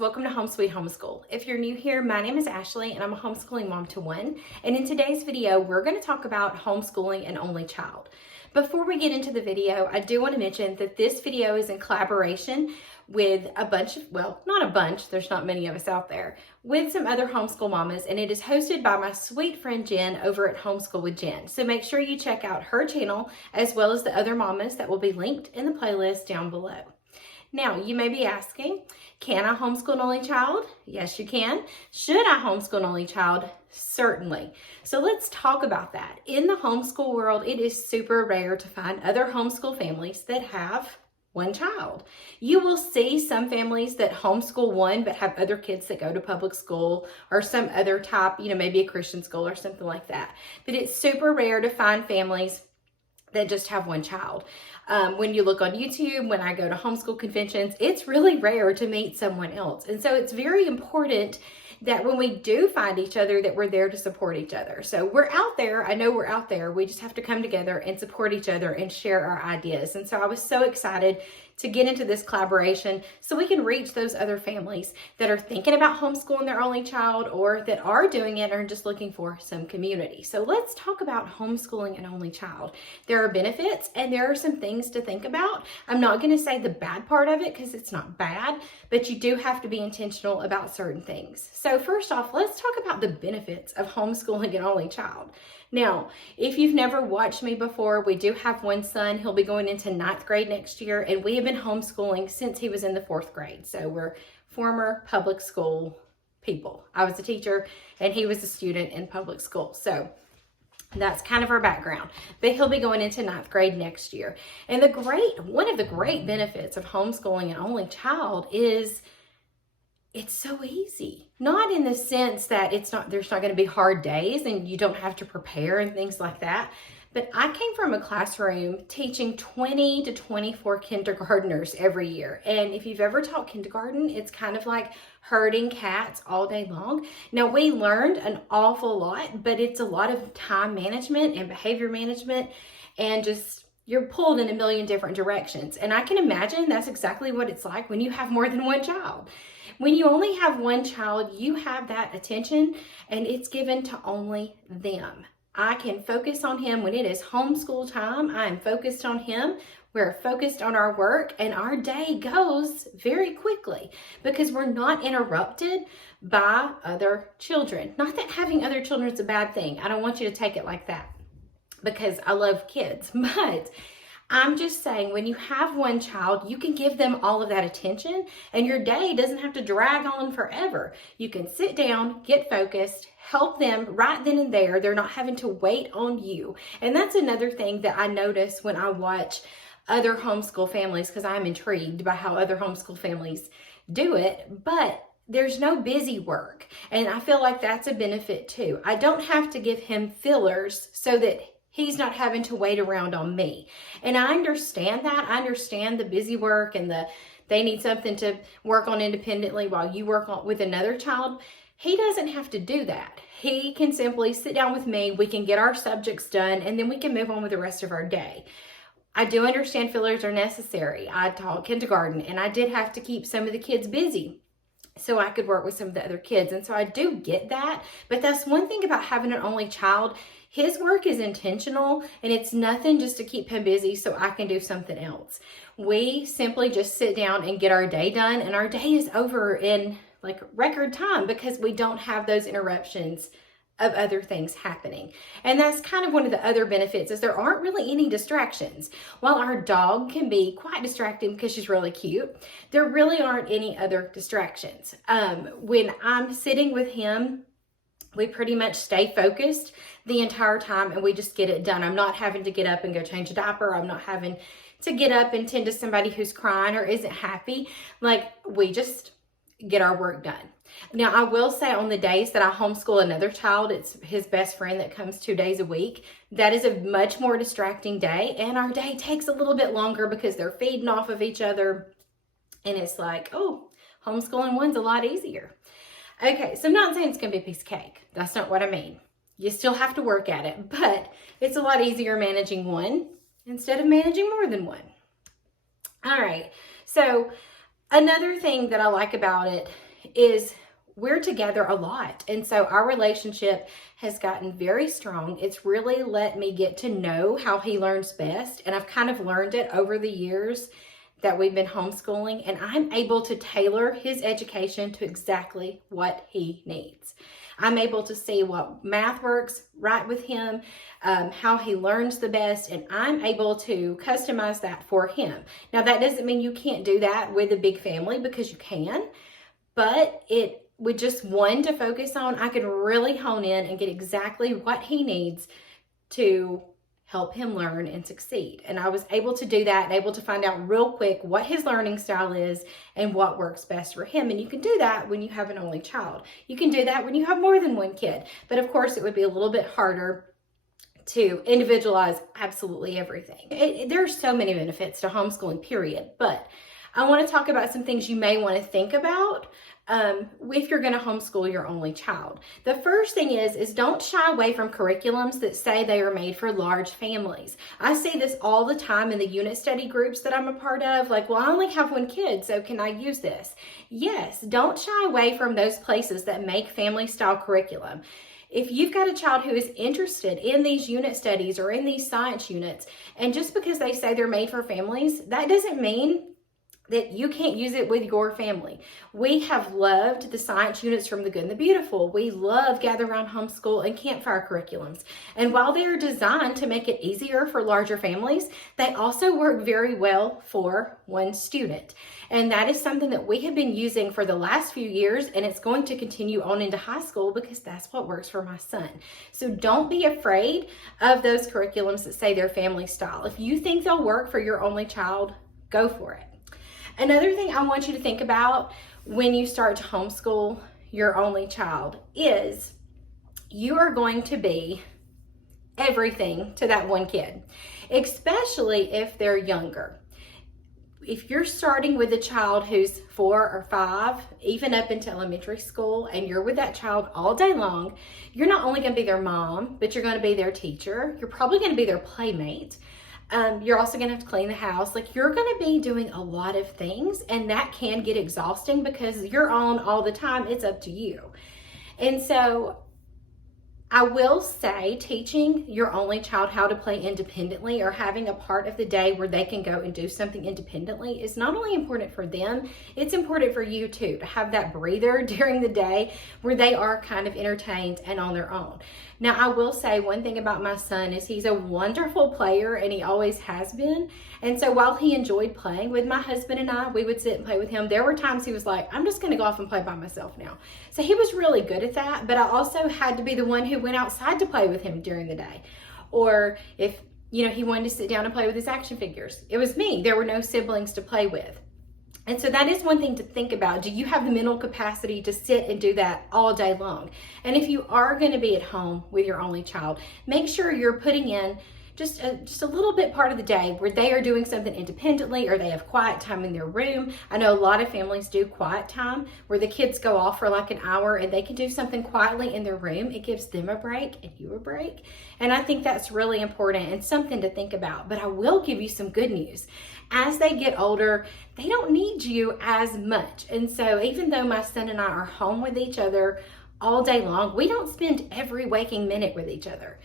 welcome to Home Sweet Homeschool. If you're new here, my name is Ashley and I'm a homeschooling mom to one. And in today's video, we're going to talk about homeschooling an only child. Before we get into the video, I do want to mention that this video is in collaboration with a bunch of, well, not a bunch, there's not many of us out there, with some other homeschool mamas, and it is hosted by my sweet friend Jen over at Homeschool with Jen. So make sure you check out her channel as well as the other mamas that will be linked in the playlist down below. Now, you may be asking, can I homeschool an only child? Yes, you can. Should I homeschool an only child? Certainly. So let's talk about that. In the homeschool world, it is super rare to find other homeschool families that have one child. You will see some families that homeschool one but have other kids that go to public school or some other type, maybe a Christian school or something like that. But it's super rare to find families that just have one child. When you look on YouTube, when I go to homeschool conventions, it's really rare to meet someone else. And so it's very important that when we do find each other, that we're there to support each other. So we're out there. I know we're out there. We just have to come together and support each other and share our ideas. And so I was so excited to get into this collaboration so we can reach those other families that are thinking about homeschooling their only child or that are doing it or just looking for some community. So let's talk about homeschooling an only child. There are benefits and there are some things to think about. I'm not going to say the bad part of it because it's not bad, but you do have to be intentional about certain things. So first off, let's talk about the benefits of homeschooling an only child. Now, if you've never watched me before, we do have one son. He'll be going into 9th grade next year, and we have been homeschooling since he was in the 4th grade. So we're former public school people. I was a teacher, and he was a student in public school. So that's kind of our background. But he'll be going into 9th grade next year. And one of the great benefits of homeschooling an only child is it's so easy. Not in the sense that there's not going to be hard days and you don't have to prepare and things like that. But I came from a classroom teaching 20 to 24 kindergartners every year. And if you've ever taught kindergarten, it's kind of like herding cats all day long. Now, we learned an awful lot, but it's a lot of time management and behavior management and just you're pulled in a million different directions. And I can imagine that's exactly what it's like when you have more than one child. When you only have one child, you have that attention and it's given to only them. I can focus on him when it is homeschool time. I am focused on him. We're focused on our work and our day goes very quickly because we're not interrupted by other children. Not that having other children is a bad thing. I don't want you to take it like that because I love kids, but I'm just saying when you have one child, you can give them all of that attention and your day doesn't have to drag on forever. You can sit down, get focused, help them right then and there. They're not having to wait on you. And that's another thing that I notice when I watch other homeschool families because I'm intrigued by how other homeschool families do it. But there's no busy work. And I feel like that's a benefit too. I don't have to give him fillers so that he's not having to wait around on me. And I understand that. I understand the busy work and they need something to work on independently while you work on with another child. He doesn't have to do that. He can simply sit down with me. We can get our subjects done and then we can move on with the rest of our day. I do understand fillers are necessary. I taught kindergarten and I did have to keep some of the kids busy so I could work with some of the other kids. And so I do get that. But that's one thing about having an only child. His work is intentional and it's nothing just to keep him busy so I can do something else. We simply just sit down and get our day done and our day is over in like record time because we don't have those interruptions of other things happening. And that's kind of one of the other benefits is there aren't really any distractions. While our dog can be quite distracting because she's really cute, there really aren't any other distractions. When I'm sitting with him, we pretty much stay focused the entire time and we just get it done. I'm not having to get up and go change a diaper. I'm not having to get up and tend to somebody who's crying or isn't happy. Like we just get our work done. Now, I will say on the days that I homeschool another child, it's his best friend that comes 2 days a week. That is a much more distracting day. And our day takes a little bit longer because they're feeding off of each other. And it's like, oh, homeschooling one's a lot easier. Okay, so I'm not saying it's going to be a piece of cake. That's not what I mean. You still have to work at it, but it's a lot easier managing one instead of managing more than one. All right, so another thing that I like about it is we're together a lot. And so our relationship has gotten very strong. It's really let me get to know how he learns best. And I've kind of learned it over the years that we've been homeschooling, and I'm able to tailor his education to exactly what he needs. I'm able to see what math works right with him, how he learns the best, and I'm able to customize that for him. Now, that doesn't mean you can't do that with a big family, because you can, but with just one to focus on, I could really hone in and get exactly what he needs to help him learn and succeed. And I was able to do that and able to find out real quick what his learning style is and what works best for him. And you can do that when you have an only child. You can do that when you have more than one kid. But of course, it would be a little bit harder to individualize absolutely everything. There are so many benefits to homeschooling, period. But I want to talk about some things you may want to think about if you're going to homeschool your only child. The first thing is don't shy away from curriculums that say they are made for large families. I see this all the time in the unit study groups that I'm a part of. Like, well, I only have one kid, so can I use this? Yes, don't shy away from those places that make family style curriculum. If you've got a child who is interested in these unit studies or in these science units, and just because they say they're made for families, that doesn't mean that you can't use it with your family. We have loved the science units from The Good and the Beautiful. We love Gather Around Homeschool and campfire curriculums. And while they are designed to make it easier for larger families, they also work very well for one student. And that is something that we have been using for the last few years, and it's going to continue on into high school because that's what works for my son. So don't be afraid of those curriculums that say they're family style. If you think they'll work for your only child, go for it. Another thing I want you to think about when you start to homeschool your only child is you are going to be everything to that one kid, especially if they're younger. If you're starting with a child who's 4 or 5, even up into elementary school, and you're with that child all day long, you're not only going to be their mom, but you're going to be their teacher. You're probably going to be their playmate. You're also going to have to clean the house. Like, you're going to be doing a lot of things, and that can get exhausting because you're on all the time. It's up to you. And so I will say teaching your only child how to play independently or having a part of the day where they can go and do something independently is not only important for them, it's important for you too, to have that breather during the day where they are kind of entertained and on their own. Now, I will say one thing about my son is he's a wonderful player, and he always has been. And so while he enjoyed playing with my husband and I, we would sit and play with him. There were times he was like, I'm just going to go off and play by myself now. So he was really good at that, but I also had to be the one who went outside to play with him during the day. Or if, he wanted to sit down and play with his action figures, it was me. There were no siblings to play with. And so that is one thing to think about. Do you have the mental capacity to sit and do that all day long? And if you are going to be at home with your only child, make sure you're putting in just a little bit part of the day where they are doing something independently, or they have quiet time in their room. I know a lot of families do quiet time where the kids go off for like an hour and they can do something quietly in their room. It gives them a break and you a break. And I think that's really important and something to think about. But I will give you some good news. As they get older, they don't need you as much. And so even though my son and I are home with each other all day long, we don't spend every waking minute with each other.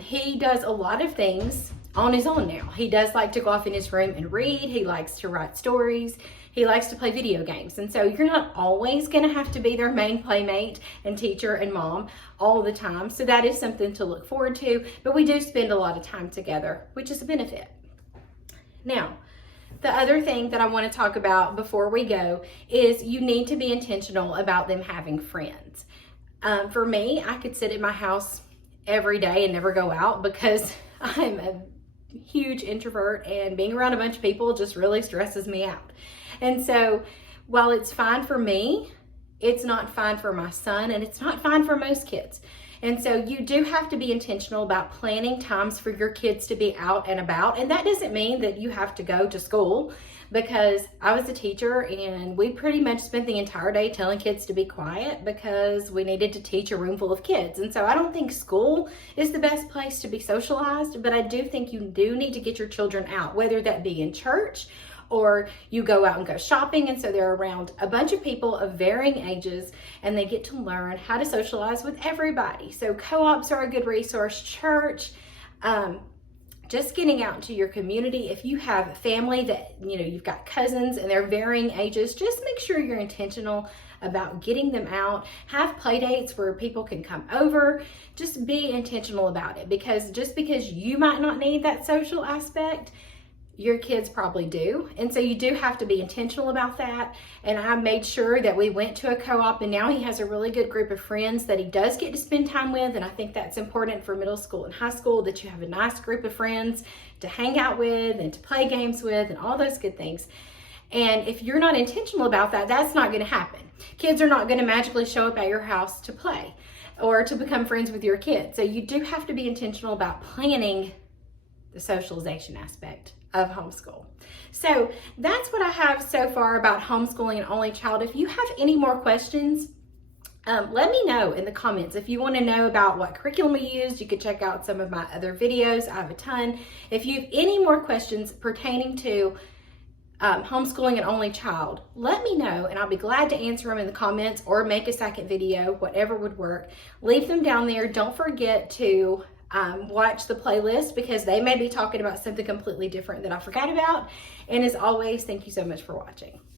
He does a lot of things on his own now. He does like to go off in his room and read. He likes to write stories. He likes to play video games. And so you're not always going to have to be their main playmate and teacher and mom all the time. So that is something to look forward to. But we do spend a lot of time together, which is a benefit. Now, the other thing that I want to talk about before we go is you need to be intentional about them having friends. For me, I could sit at my house every day and never go out because I'm a huge introvert, and being around a bunch of people just really stresses me out. And so while it's fine for me, it's not fine for my son, and it's not fine for most kids. And so you do have to be intentional about planning times for your kids to be out and about. And that doesn't mean that you have to go to school, because I was a teacher and we pretty much spent the entire day telling kids to be quiet because we needed to teach a room full of kids. And so I don't think school is the best place to be socialized, but I do think you do need to get your children out, whether that be in church or you go out and go shopping, and so they're around a bunch of people of varying ages, and they get to learn how to socialize with everybody. So co-ops are a good resource, church, just getting out into your community. If you have family that, you've got cousins and they're varying ages, just make sure you're intentional about getting them out. Have play dates where people can come over. Just be intentional about it, because just because you might not need that social aspect, your kids probably do. And so you do have to be intentional about that. And I made sure that we went to a co-op, and now he has a really good group of friends that he does get to spend time with. And I think that's important for middle school and high school, that you have a nice group of friends to hang out with and to play games with and all those good things. And if you're not intentional about that, that's not going to happen. Kids are not going to magically show up at your house to play or to become friends with your kids. So you do have to be intentional about planning the socialization aspect of homeschool. So that's what I have so far about homeschooling an only child. If you have any more questions, let me know in the comments. If you want to know about what curriculum we used, you can check out some of my other videos. I have a ton. If you have any more questions pertaining to homeschooling an only child, let me know, and I'll be glad to answer them in the comments or make a second video, whatever would work. Leave them down there. Don't forget to watch the playlist, because they may be talking about something completely different that I forgot about. And as always, thank you so much for watching.